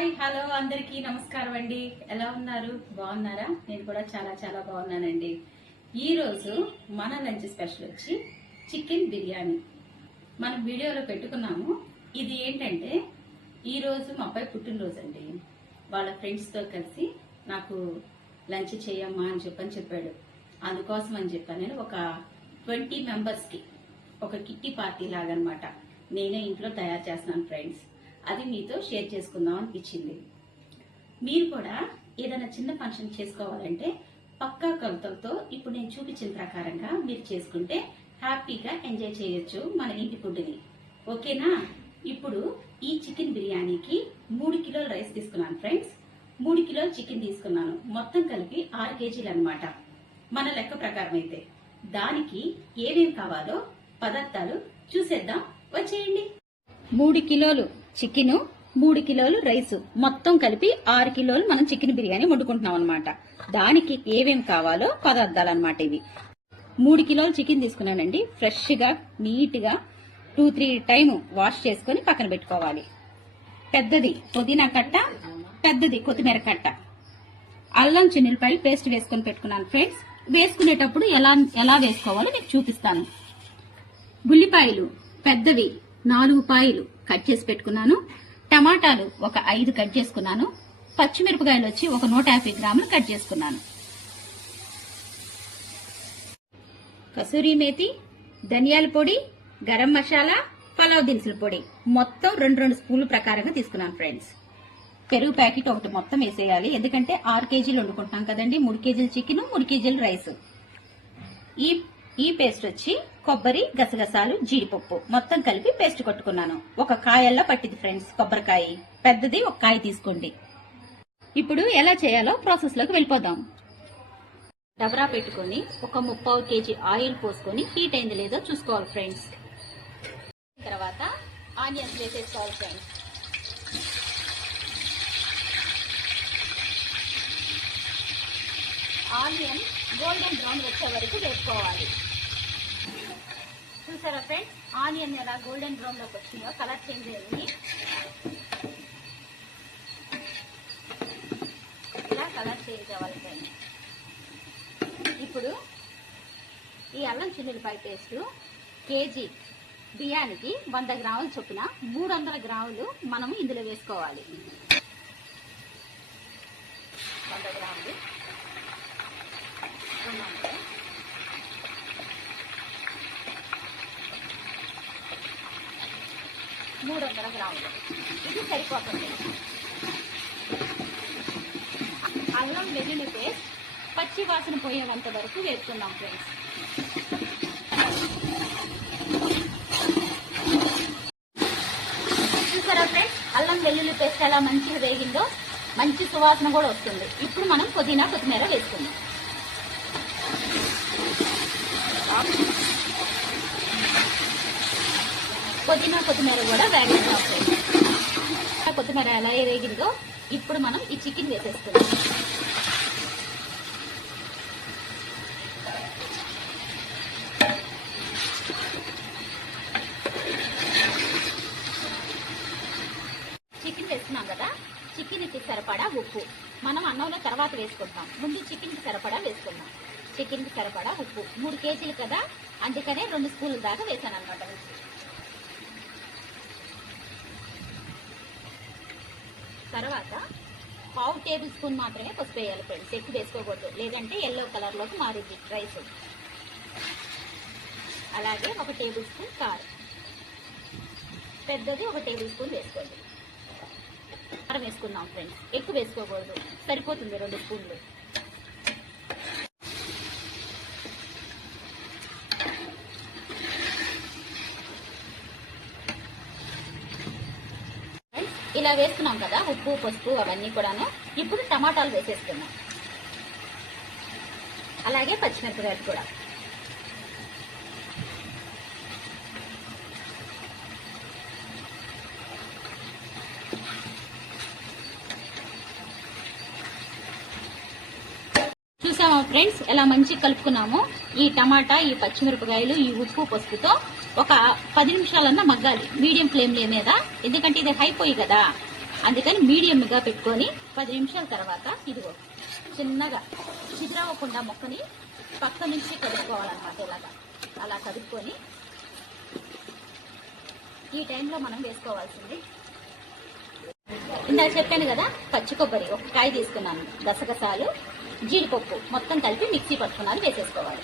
Hi hello అందరికీ నమస్కారం అండి. ఎలా ఉన్నారు? బాగున్నారా? నేను కూడా చాలా చాలా బాగున్నానండి. ఈరోజు మన లంచ్ స్పెషల్ వచ్చి చికెన్ బిర్యానీ మనం వీడియోలో పెట్టుకున్నాము. ఇది ఏంటంటే ఈరోజు మా అబ్బాయి పుట్టినరోజు అండి. వాళ్ళ ఫ్రెండ్స్తో కలిసి నాకు లంచ్ చేయమ్మా అని చెప్పాడు. అందుకోసం అని చెప్పాను నేను ఒక 20 మెంబర్స్కి ఒక కిట్టి పార్టీ లాగా అనమాట నేనే ఇంట్లో తయారు చేస్తున్నాను ఫ్రెండ్స్. అది మీతో షేర్ చేసుకుందాం అనిపించింది. మీరు కూడా ఏదైనా చిన్న ఫంక్షన్ చేసుకోవాలంటే పక్కా కొలతలతో ఇప్పుడు నేను చూపించిన ప్రకారంగా మీరు చేసుకుంటే హ్యాపీగా ఎంజాయ్ చేయొచ్చు మన ఇంటి ఫుడ్ని. ఓకేనా? ఇప్పుడు ఈ చికెన్ బిర్యానీకి 3 కిలోల రైస్ తీసుకున్నాను ఫ్రెండ్స్. 3 కిలోల చికెన్ తీసుకున్నాను. మొత్తం కలిపి 6 కేజీలు అనమాట మన లెక్క ప్రకారం. అయితే దానికి ఏమేమి కావాలో పదార్థాలు చూసేద్దాం, వచ్చేయండి. 3 కిలోలు చికెన్, 3 కిలోలు రైస్, మొత్తం కలిపి 6 కిలోలు మనం చికెన్ బిర్యానీ వండుకుంటున్నాం అనమాట. దానికి ఏమేమి కావాలో పదార్థాలు అనమాట ఇవి. 3 కిలోలు చికెన్ తీసుకున్నానండి. ఫ్రెష్ గా నీట్ గా 2-3 టైం వాష్ చేసుకుని పక్కన పెట్టుకోవాలి. పెద్దది పుదీనా కట్ట, పెద్దది కొత్తిమీర కట్ట, అల్లం చిన్నులపాయలు పేస్ట్ వేసుకుని పెట్టుకున్నాను ఫ్రెండ్స్. వేసుకునేటప్పుడు ఎలా వేసుకోవాలో మీకు చూపిస్తాను. ఉల్లిపాయలు పెద్దవి 4 పాయలు కట్ చేసి పెట్టుకున్నాను. టమాటాలు ఒక 5 కట్ చేసుకున్నాను. పచ్చిమిరపకాయలు వచ్చి ఒక 150 గ్రాములు కట్ చేసుకున్నాను. కసూరి మేతి, ధనియాల పొడి, గరం మసాలా, పలావ్ దినుసుల పొడి మొత్తం 2 స్పూన్లు ప్రకారంగా తీసుకున్నాను ఫ్రెండ్స్. పెరుగు ప్యాకెట్ ఒకటి మొత్తం వేసేయాలి, ఎందుకంటే 6 కేజీలు వండుకుంటున్నాం కదండి. 3 కేజీలు చికెన్, 3 కేజీలు రైస్. ఈ పేస్ట్ వచ్చి కొబ్బరి, గసగసాలు, జీడిపప్పు మొత్తం కలిపి పేస్ట్ కొట్టుకున్నాను. ఒక కాయల్లా పట్టింది ఫ్రెండ్స్ కొబ్బరికాయ. పెద్దది ఒక కాయ తీసుకోండి. ఇప్పుడు ఎలా చేయాలో ప్రాసెస్ లోకి వెళ్ళిపోదాం. డబరా పెట్టుకుని ఒక 3/4 కేజీ ఆయిల్ పోసుకొని హీట్ అయింది లేదో చూసుకోవాలి ఫ్రెండ్స్. తర్వాత ఆనియన్స్ వేసేసుకోవాలి ఫ్రెండ్స్. ఆనియన్ గోల్డెన్ బ్రౌన్ వచ్చే వరకు వేసుకోవాలి. చూసారా ఫ్రెండ్స్, ఆనియన్ ఎలా గోల్డెన్ బ్రౌన్ లోకి వచ్చిందో, కలర్ చేంజ్ అయింది. ఇలా కలర్ చేంజ్ అవ్వాలి ఫ్రెండ్స్. ఇప్పుడు ఈ అల్లం చిన్నులపాయ పేస్ట్ కేజీ బియ్యానికి 100 గ్రాములు చొప్పున 300 గ్రాములు మనం ఇందులో వేసుకోవాలి. 100 గ్రాములు 300 గ్రాములు ఇది సరిపోతుంది. అల్లం వెల్లుల్లి పేస్ట్ పచ్చి వాసన పోయేంత వరకు వేసుకుందాం ఫ్రెండ్స్. చూసారా ఫ్రెండ్స్, అల్లం వెల్లుల్లి పేస్ట్ ఎలా మంచిగా వేగిందో, మంచి సువాసన కూడా వస్తుంది. ఇప్పుడు మనం పుదీనా కొత్తిమీర వేసుకుందాం. పుదీనా కొత్తిమీర కూడా వేగిద్దాం. కొత్తిమీర ఎలా వేగిందో ఇప్పుడు మనం ఈ చికెన్ వేసేస్తున్నాం. చికెన్ వేసుకున్నాం కదా, చికెన్కి సరిపడా ఉప్పు మనం అన్నంలో తర్వాత వేసుకుంటాం. ముందు చికెన్కి సరిపడా వేసుకుందాం. చికెన్కి సరిపడా ఉప్పు 3 కేజీలు కదా, అందుకనే 2 స్పూన్ల దాకా వేసాను అనమాట. తర్వాత 1/2 టేబుల్ స్పూన్ మాత్రమే పసుపు వేయాలి ఫ్రెండ్స్, ఎక్కువ వేసుకోకూడదు, లేదంటే ఎల్లో కలర్ లోకి మారుద్ది రైస్. అలాగే 1 టేబుల్ స్పూన్ కారం, పెద్దది 1 టేబుల్ స్పూన్ వేసుకోండి. కారం వేసుకుందాం ఫ్రెండ్స్, ఎక్కువ వేసుకోకూడదు, సరిపోతుంది 2 స్పూన్లు. ఇలా వేసుకున్నాం కదా ఉప్పు, పసుపు అవన్నీ కూడాను. ఇప్పుడు టమాటాలు వేసేసుకున్నాం, అలాగే పచ్చిమిరపకాయలు కూడా. చూసామా ఫ్రెండ్స్ ఎలా మంచిగా కలుపుకున్నాము. ఈ టమాటా, ఈ పచ్చిమిరపకాయలు, ఈ ఉప్పు పసుపుతో ఒక 10 నిమిషాలన్నా మగ్గాలి మీడియం ఫ్లేమ్ మీద, ఎందుకంటే ఇది హై పొయ్యి కదా. అందుకని మీడియంగా పెట్టుకొని 10 నిమిషాల తర్వాత ఇదిగో చిన్నగా చిద్రవ్వకుండా ముక్కని పక్క నుంచి కదుపుకోవాలన్నమాట. ఇలాగా అలా కదుపుకొని ఈ టైంలో మనం వేసుకోవాల్సింది ఇందాక చెప్పాను కదా, పచ్చి కొబ్బరి ఒక కాయ తీసుకున్నాను, గసగసాలు, జీడిపప్పు మొత్తం కలిపి మిక్సీ పట్టుకున్నాను, వేసేసుకోవాలి.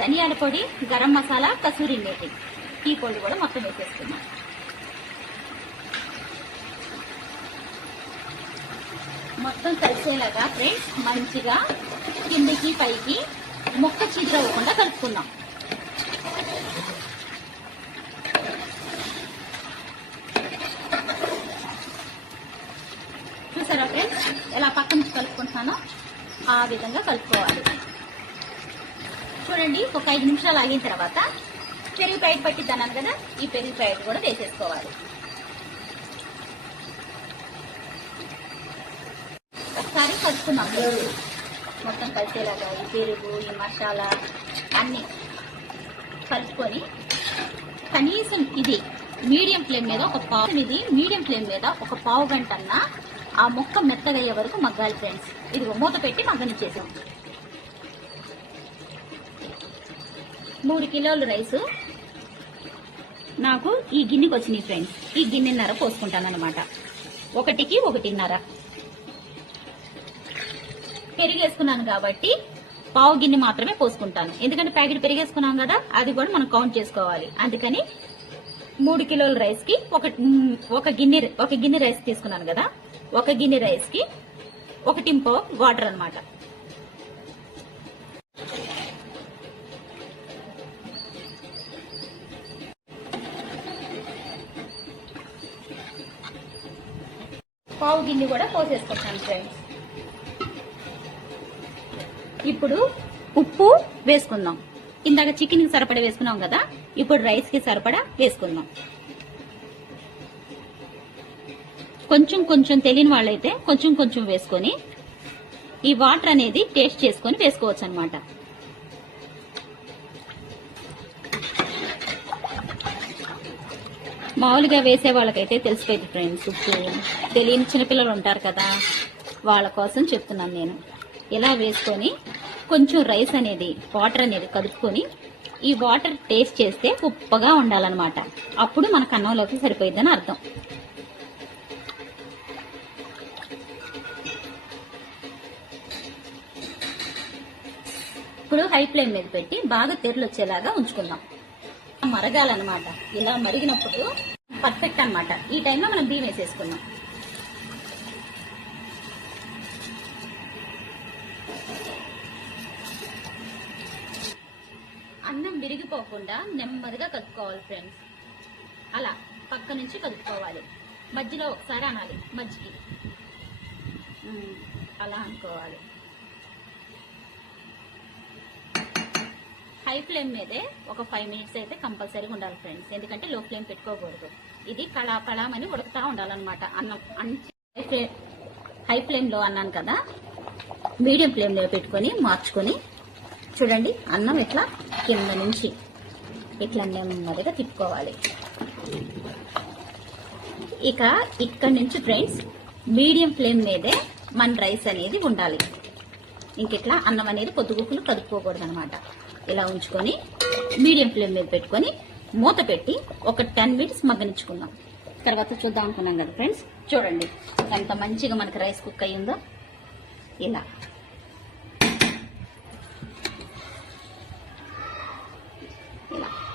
ధనియాల పొడి, గరం మసాలా, కసూరి మేతి, టీ పొడి కూడా మొత్తం వేసేసుకున్నాం. మొత్తం కలిసేలాగా ఫ్రెండ్స్ మంచిగా కిందికి పైకి ముక్క చిదురవ్వకుండా కలుపుకుందాం. చూసారా ఫ్రెండ్స్ ఎలా పక్క నుంచి కలుపుకుంటున్నానో ఆ విధంగా కలుపుకోవాలి. చూడండి, ఒక 5 నిమిషాలు ఆగిన తర్వాత పెరుగు ప్యాకెట్ పట్టిద్దాను కదా, ఈ పెరుగు ప్యాకెట్ కూడా వేసేసుకోవాలి. ఒకసారి కలుపుకున్నాం మొత్తం కలిసేలాగా. ఈ పెరుగు, ఈ మసాలా అన్ని కలుపుకొని కనీసం ఇది మీడియం ఫ్లేమ్ మీద ఒక పావు గంట అన్నా ఆ ముక్క మెత్తగయ్యే వరకు మగ్గాలి ఫ్రెండ్స్. ఇదిగో మూత పెట్టి మగ్గనిచ్చేసాం. 3 కిలోలు రైసు నాకు ఈ గిన్నెకి వచ్చినాయి ఫ్రెండ్స్. ఈ గిన్నెన్నర పోసుకుంటాను అనమాట, 1కి 1.5. పెరిగేసుకున్నాను కాబట్టి పావు గిన్నె మాత్రమే పోసుకుంటాను, ఎందుకంటే ప్యాకెట్ పెరిగేసుకున్నాం కదా, అది కూడా మనం కౌంట్ చేసుకోవాలి. అందుకని 3 కిలోల రైస్ కి ఒక గిన్నె రైస్ తీసుకున్నాను కదా, 1 గిన్నె రైస్ కి 1 వాటర్ అన్నమాట. పావు గిన్నె కూడా పోసేసుకుంటాను ఫ్రెండ్స్. ఇప్పుడు ఉప్పు వేసుకుందాం. ఇందాక చికెన్ కి సరిపడా వేసుకున్నాం కదా, ఇప్పుడు రైస్ కి సరిపడా వేసుకుందాం. కొంచెం తెలియని వాళ్ళైతే కొంచెం వేసుకొని ఈ వాటర్ అనేది టేస్ట్ చేసుకొని వేసుకోవచ్చు అనమాట. మామూలుగా వేసే వాళ్ళకైతే తెలిసిపోయింది ఫ్రెండ్స్. ఉప్పు తెలియని చిన్నపిల్లలు ఉంటారు కదా, వాళ్ళ కోసం చెప్తున్నాను నేను. ఇలా వేసుకొని కొంచెం రైస్ అనేది వాటర్ అనేది కలుపుకొని ఈ వాటర్ టేస్ట్ చేస్తే ఉప్పగా ఉండాలన్నమాట. అప్పుడు మనకు అన్నంలోకి సరిపోయిద్దని అర్థం. ఇప్పుడు హై ఫ్లేమ్ మీద పెట్టి బాగా తెరలు వచ్చేలాగా ఉంచుకుందాం. మరగాలన్నమాట. ఇలా మరిగినప్పుడు పర్ఫెక్ట్ అన్నమాట. ఈ టైంలో మనం బియ్యం వేసేసుకుందాం. అన్నం విరిగిపోకుండా నెమ్మదిగా కలుపుకోవాలి ఫ్రెండ్స్. అలా పక్క నుంచి కలుపుకోవాలి. మధ్యలో ఒకసారి అనాలి, మజ్జిగి అలా అనుకోవాలి. హై ఫ్లేమ్ మీదే ఒక 5 మినిట్స్ అయితే కంపల్సరీగా ఉండాలి ఫ్రెండ్స్, ఎందుకంటే లో ఫ్లేమ్ పెట్టుకోకూడదు. ఇది కళామని ఉడుకుతా ఉండాలన్నమాట అన్నం. హై ఫ్లేమ్ లో అన్నాను కదా, మీడియం ఫ్లేమ్ లో పెట్టుకొని మార్చుకొని చూడండి, అన్నం ఇట్లా కింద నుంచి ఇట్లా నెమ్మదిగా తిప్పుకోవాలి. ఇక ఇక్కడ నుంచి ఫ్రెండ్స్ మీడియం ఫ్లేమ్ మీదే మన రైస్ అనేది ఉండాలి. ఇంకిట్లా అన్నం అనేది పొద్దుగుకులు కదుపుకోకూడదు అనమాట. ఇలా ఉంచుకొని మీడియం ఫ్లేమ్ మీద పెట్టుకొని మూత పెట్టి ఒక 10 మినిట్స్ మగ్గనిచ్చుకుందాం. తర్వాత చూద్దాం అనుకున్నాం కదా ఫ్రెండ్స్, చూడండి ఎంత మంచిగా మనకి రైస్ కుక్ అయ్యిందో. ఇలా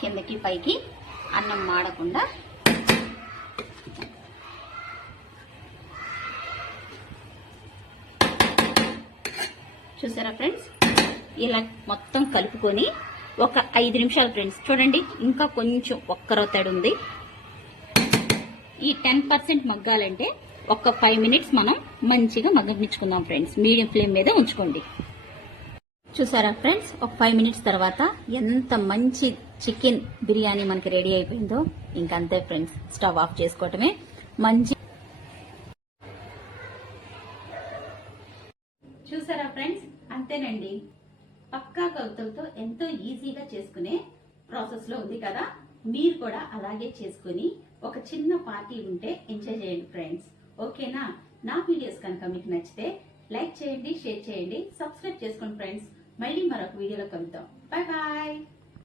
కిందకి పైకి అన్నం మాడకుండా చూసారా ఫ్రెండ్స్, ఇలా మొత్తం కలుపుకొని ఒక 5 నిమిషాలు ఫ్రెండ్స్. చూడండి ఇంకా కొంచెం ఒక్కరొత్తడి ఉంది. ఈ 10% మగ్గాలంటే ఒక 5 మినిట్స్ మనం మంచిగా మగ్గనిచ్చుకుందాం ఫ్రెండ్స్. మీడియం ఫ్లేమ్ మీద ఉంచుకోండి. చూసారా ఫ్రెండ్స్, ఒక 5 మినిట్స్ తర్వాత ఎంత మంచి చికెన్ బిర్యానీ మనకి రెడీ అయిపోయిందో. ఇంకంతే ఫ్రెండ్స్, స్టవ్ ఆఫ్ చేసుకోవటమే. మంచి చూసారా ఫ్రెండ్స్, అంతేనండి. పక్కా కొలతలతో ఎంతో ఈజీగా చేసుకునే ప్రాసెస్ లో ఉంది కదా. మీరు కూడా అలాగే చేసుకుని ఒక చిన్న పార్టీ ఉంటే ఎంజాయ్ చేయండి ఫ్రెండ్స్. ఓకేనా? నా వీడియోస్ కనుక మీకు నచ్చితే లైక్ చేయండి, షేర్ చేయండి, సబ్స్క్రైబ్ చేసుకోండి ఫ్రెండ్స్. మళ్ళీ మరొక వీడియోలో కలుద్దాం. Bye bye.